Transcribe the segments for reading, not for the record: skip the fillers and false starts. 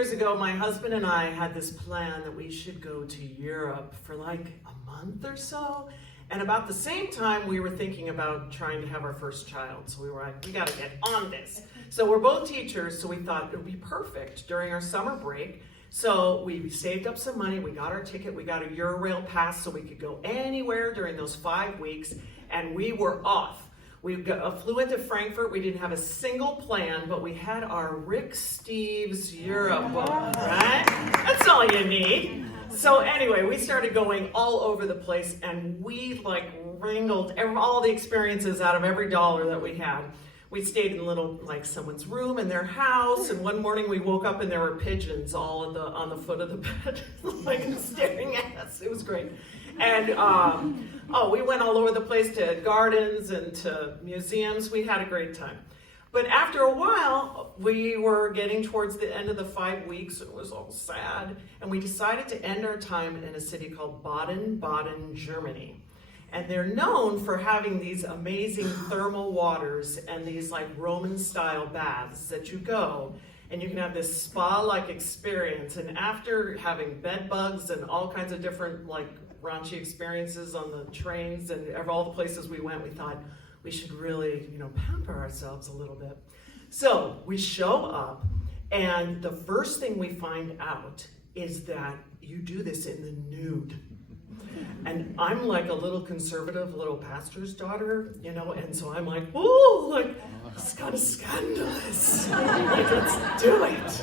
years ago, my husband and I had this plan that we should go to Europe for like a month or so. And about the same time, we were thinking about trying to have our first child. So we were like, we got to get on this. So we're both teachers, so we thought it would be perfect during our summer break. So we saved up some money, we got our ticket, we got a Eurail pass so we could go anywhere during those 5 weeks, and we were off. We flew into Frankfurt. We didn't have a single plan, but we had our Rick Steves Europe book, right? That's all you need. So anyway, we started going all over the place, and we like wrangled all the experiences out of every dollar that we had. We stayed in like someone's room in their house, and one morning we woke up and there were pigeons all on the foot of the bed, like staring at us. It was great. And we went all over the place to gardens and to museums. We had a great time. But after a while, we were getting towards the end of the 5 weeks. It was all sad. And we decided to end our time in a city called Baden-Baden, Germany. And they're known for having these amazing thermal waters and these like Roman style baths that you go and you can have this spa-like experience. And after having bed bugs and all kinds of different like raunchy experiences on the trains and all the places we went, we thought we should really, pamper ourselves a little bit. So we show up, and the first thing we find out is that you do this in the nude. And I'm like a little conservative little pastor's daughter, and so I'm like, ooh, like, it's kind of scandalous. Like, let's do it.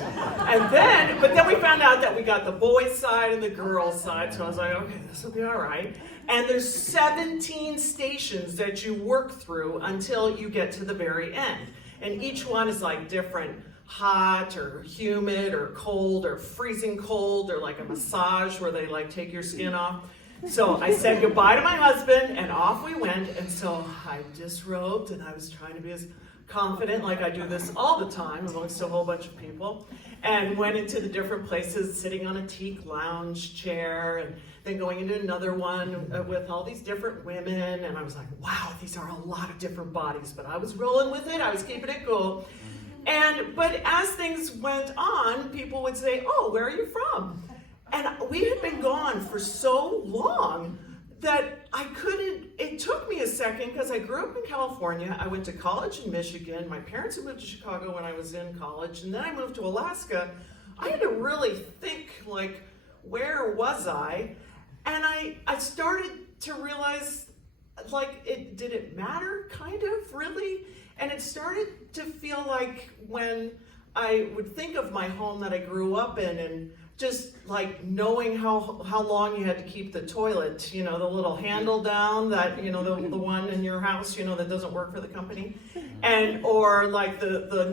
But then we found out that we got the boys' side and the girls' side, so I was like, okay, this will be all right. And there's 17 stations that you work through until you get to the very end. And each one is like different, hot or humid or cold or freezing cold or like a massage where they like take your skin off. So I said goodbye to my husband and off we went. And so I disrobed and I was trying to be as confident, like I do this all the time amongst a whole bunch of people, and went into the different places, sitting on a teak lounge chair, and then going into another one with all these different women. And I was like, wow, these are a lot of different bodies, but I was rolling with it. I was keeping it cool. But as things went on, people would say, oh, where are you from? And we had been gone for so long that it took me a second, because I grew up in California. I went to college in Michigan. My parents had moved to Chicago when I was in college, and then I moved to Alaska. I had to really think, like, where was I? And I started to realize, like, did it matter, kind of, really? And it started to feel like when I would think of my home that I grew up in, and just like knowing how long you had to keep the toilet, the little handle down, that, the one in your house, that doesn't work for the company, or like the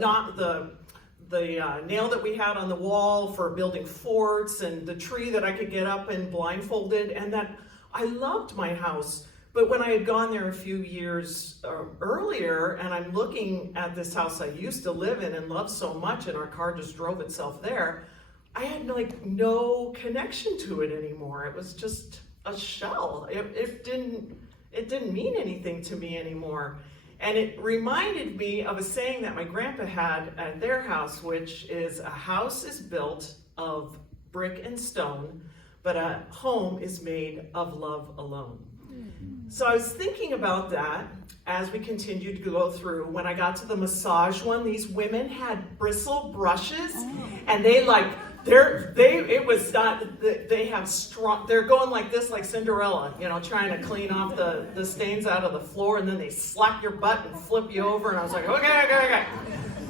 nail that we had on the wall for building forts, and the tree that I could get up and blindfolded, and that I loved my house. But when I had gone there a few years earlier, and I'm looking at this house I used to live in and loved so much, and our car just drove itself there, I had like no connection to it anymore. It was just a shell. It didn't mean anything to me anymore. And it reminded me of a saying that my grandpa had at their house, which is, a house is built of brick and stone, but a home is made of love alone. So I was thinking about that as we continued to go through. When I got to the massage one, these women had bristle brushes, and they're going like this, like Cinderella, trying to clean off the stains out of the floor, and then they slap your butt and flip you over, and I was like, okay.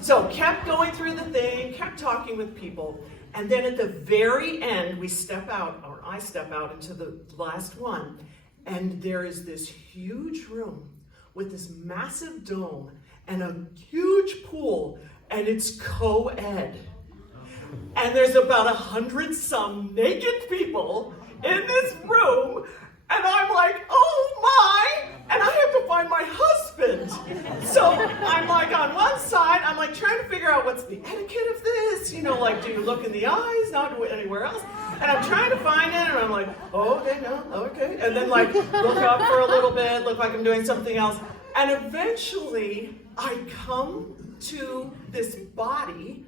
So kept going through the thing, kept talking with people, and then at the very end, I step out into the last one, and there is this huge room with this massive dome and a huge pool, and it's co-ed. And there's about 100-some naked people in this room, and I'm like, oh my, and I have to find my husband. So I'm like on one side, I'm like trying to figure out what's the etiquette of this, like, do you look in the eyes, not anywhere else? And I'm trying to find it, and I'm like, oh, okay, no, okay. And then like look up for a little bit, look like I'm doing something else. And eventually I come to this body,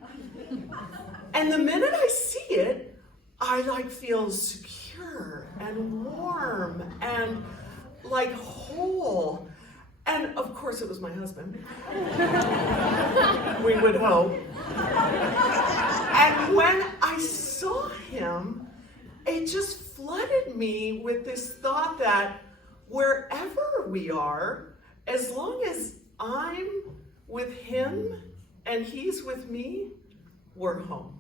And the minute I see it, I like feel secure and warm and like whole. And of course it was my husband. We would hope. And when I saw him, it just flooded me with this thought that wherever we are, as long as I'm with him and he's with me, we're home.